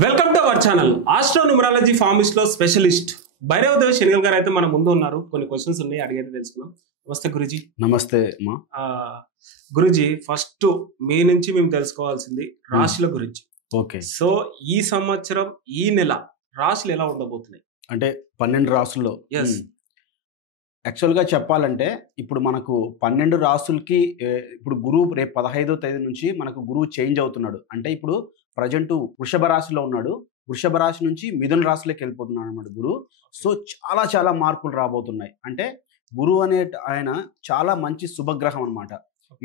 Welcome to our channel astro numerology ఫార్మిస్ట్ లో specialist Bhairava Dev శనిగల్ గారు అయితే మన ముందు ఉన్నారు. కొన్ని క్వశ్చన్స్ ఉన్నాయి, అడిగైతే తెలుసుకున్నాం. నమస్తే గురుజీ. నమస్తే అమ్మా. గురుజీ, ఫస్ట్ మీ నుంచి మేము తెలుసుకోవాల్సింది రాశుల గురించి. ఓకే. సో ఈ సంవత్సరం ఈ నెల రాశులు ఎలా ఉండబోతున్నాయి? అంటే 12 రాసుల్లో యాక్చువల్గా చెప్పాలంటే ఇప్పుడు మనకు 12 రాసులకి ఇప్పుడు గురువు రేపు 15వ తేదీ నుంచి మనకు గురువు చేంజ్ అవుతున్నాడు. అంటే ఇప్పుడు ప్రజెంట్ వృషభ రాశిలో ఉన్నాడు. వృషభ రాశి నుంచి మిథున రాశిలోకి వెళ్ళిపోతున్నాడు అన్నమాట గురువు. సో చాలా చాలా మార్పులు రాబోతున్నాయి. అంటే గురువు అనే ఆయన చాలా మంచి శుభగ్రహం అనమాట.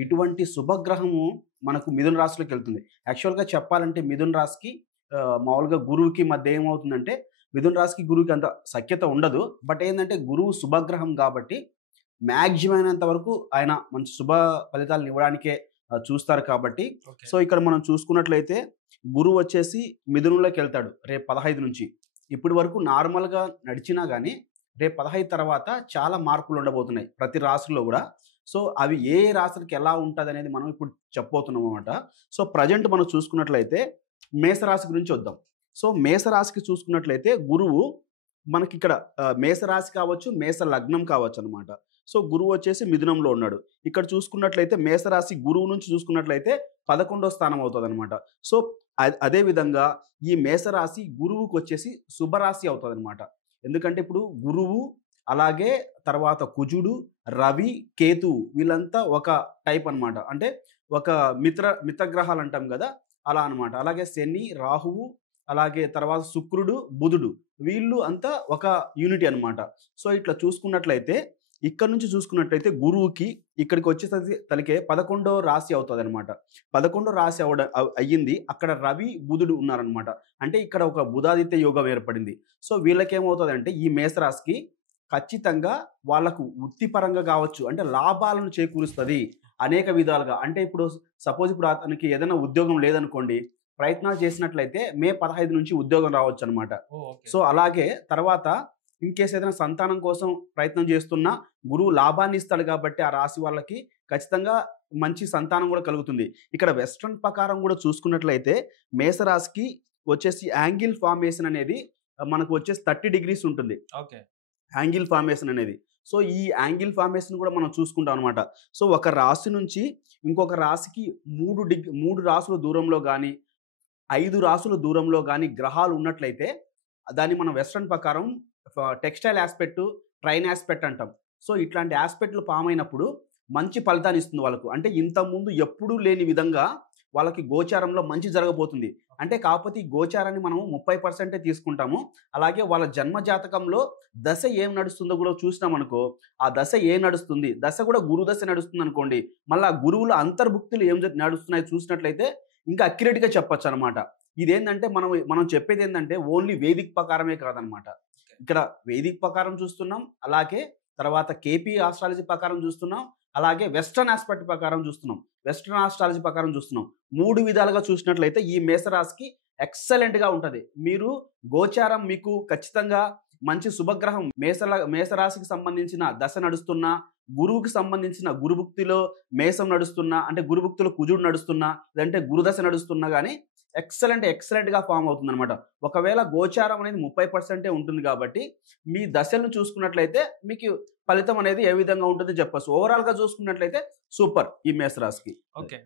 ఇటువంటి శుభగ్రహము మనకు మిథున రాశిలోకి వెళ్తుంది. యాక్చువల్గా చెప్పాలంటే మిథున రాశికి మామూలుగా గురువుకి మధ్య ఏమవుతుందంటే మిథున రాశికి గురువుకి అంత సఖ్యత ఉండదు. బట్ ఏంటంటే గురువు శుభగ్రహం కాబట్టి మ్యాక్సిమం అయినంత వరకు ఆయన మంచి శుభ ఫలితాలను ఇవ్వడానికే చూస్తారు కాబట్టి. సో ఇక్కడ మనం చూసుకున్నట్లయితే గురువు వచ్చేసి మిథునంలోకి వెళ్తాడు రేపు 15 నుంచి. ఇప్పటి వరకు నార్మల్గా నడిచినా కానీ రేపు 15 తర్వాత చాలా మార్పులు ఉండబోతున్నాయి ప్రతి రాశిలో కూడా. సో అవి ఏ రాశులకి ఎలా ఉంటుంది అనేది మనం ఇప్పుడు చెప్పబోతున్నాం అనమాట. సో ప్రజెంట్ మనం చూసుకున్నట్లయితే మేషరాశి గురించి వద్దాం. సో మేషరాశికి చూసుకున్నట్లయితే గురువు మనకి ఇక్కడ మేషరాశి కావచ్చు, మేష లగ్నం కావచ్చు అనమాట. సో గురువు వచ్చేసి మిథునంలో ఉన్నాడు. ఇక్కడ చూసుకున్నట్లయితే మేషరాశి గురువు నుంచి చూసుకున్నట్లయితే 11వ స్థానం అవుతుంది అనమాట. సో అదేవిధంగా ఈ మేషరాశి గురువుకి వచ్చేసి శుభరాశి అవుతుంది అనమాట. ఎందుకంటే ఇప్పుడు గురువు అలాగే తర్వాత కుజుడు, రవి, కేతువు వీళ్ళంతా ఒక టైప్ అనమాట. అంటే ఒక మిత్రగ్రహాలు అంటాం కదా, అలా అనమాట. అలాగే శని, రాహువు, అలాగే తర్వాత శుక్రుడు, బుధుడు వీళ్ళు అంతా ఒక యూనిటీ అనమాట. సో ఇట్లా చూసుకున్నట్లయితే ఇక్కడ నుంచి చూసుకున్నట్లయితే గురువుకి ఇక్కడికి వచ్చేసరికి తనకే 11వ రాశి అవుతుంది అనమాట. 11వ రాశి అయ్యింది. అక్కడ రవి, బుధుడు ఉన్నారనమాట. అంటే ఇక్కడ ఒక బుధాదిత్య యోగం ఏర్పడింది. సో వీళ్ళకేమవుతుంది అంటే ఈ మేషరాశికి ఖచ్చితంగా వాళ్ళకు వృత్తిపరంగా కావచ్చు, అంటే లాభాలను చేకూరుస్తుంది అనేక విధాలుగా. అంటే ఇప్పుడు సపోజ్ ఇప్పుడు అతనికి ఏదైనా ఉద్యోగం లేదనుకోండి, ప్రయత్నాలు చేసినట్లయితే మే 15 నుంచి ఉద్యోగం రావచ్చు అనమాట. సో అలాగే తర్వాత ఇన్కేస్ ఏదైనా సంతానం కోసం ప్రయత్నం చేస్తున్నా గురువు లాభాన్ని ఇస్తాడు కాబట్టి ఆ రాశి వాళ్ళకి ఖచ్చితంగా మంచి సంతానం కూడా కలుగుతుంది. ఇక్కడ వెస్ట్రన్ ప్రకారం కూడా చూసుకున్నట్లయితే మేషరాశికి వచ్చేసి యాంగిల్ ఫార్మేషన్ అనేది మనకు వచ్చేసి 30 degrees ఉంటుంది. ఓకే, యాంగిల్ ఫార్మేషన్ అనేది. సో ఈ యాంగిల్ ఫార్మేషన్ కూడా మనం చూసుకుంటాం అనమాట. సో ఒక రాశి నుంచి ఇంకొక రాశికి 3 రాసుల దూరంలో కానీ 5 రాసుల దూరంలో కానీ గ్రహాలు ఉన్నట్లయితే దాన్ని మనం వెస్ట్రన్ ప్రకారం టెక్స్టైల్ ఆస్పెక్ట్, ట్రైన్ ఆస్పెక్ట్ అంటాం. సో ఇట్లాంటి ఆస్పెక్ట్లు ఫామ్ అయినప్పుడు మంచి ఫలితాన్ని ఇస్తుంది వాళ్ళకు. అంటే ఇంతకుముందు ఎప్పుడూ లేని విధంగా వాళ్ళకి గోచారంలో మంచి జరగబోతుంది. అంటే కాకపోతే ఈ గోచారాన్ని మనం 30% తీసుకుంటాము. అలాగే వాళ్ళ జన్మ జాతకంలో దశ ఏం నడుస్తుందో కూడా చూసినాం అనుకో, ఆ దశ ఏం నడుస్తుంది, దశ కూడా గురు దశ నడుస్తుంది అనుకోండి, మళ్ళీ గురువుల అంతర్భుక్తులు ఏం నడుస్తున్నాయో చూసినట్లయితే ఇంకా అక్యురేట్గా చెప్పచ్చు అనమాట. ఇదేంటంటే మనం చెప్పేది ఏంటంటే ఓన్లీ వేదిక్ ప్రకారమే కాదనమాట. ఇక్కడ వేదిక్ ప్రకారం చూస్తున్నాం, అలాగే తర్వాత కేపీ ఆస్ట్రాలజీ ప్రకారం చూస్తున్నాం, అలాగే వెస్టర్న్ ఆస్పెక్ట్ ప్రకారం చూస్తున్నాం, వెస్టర్న్ ఆస్ట్రాలజీ ప్రకారం చూస్తున్నాం. 3 విధాలుగా చూసినట్లయితే ఈ మేషరాశికి ఎక్సలెంట్గా ఉంటుంది. మీరు గోచారం మీకు ఖచ్చితంగా మంచి శుభగ్రహం మేషరాశికి సంబంధించిన దశ నడుస్తున్నా, గురువుకి సంబంధించిన గురుభుక్తిలో మేషం నడుస్తున్నా, అంటే గురుభుక్తిలో కుజుడు నడుస్తున్నా, లేదంటే గురుదశ నడుస్తున్నా కానీ ఎక్సలెంట్గా ఫామ్ అవుతుంది అనమాట. ఒకవేళ గోచారం అనేది 30% ఉంటుంది కాబట్టి మీ దశలను చూసుకున్నట్లయితే మీకు ఫలితం అనేది ఏ విధంగా ఉంటుందో చెప్పచ్చు. ఓవరాల్గా చూసుకున్నట్లయితే సూపర్ ఈ మేషరాశికి. ఓకే.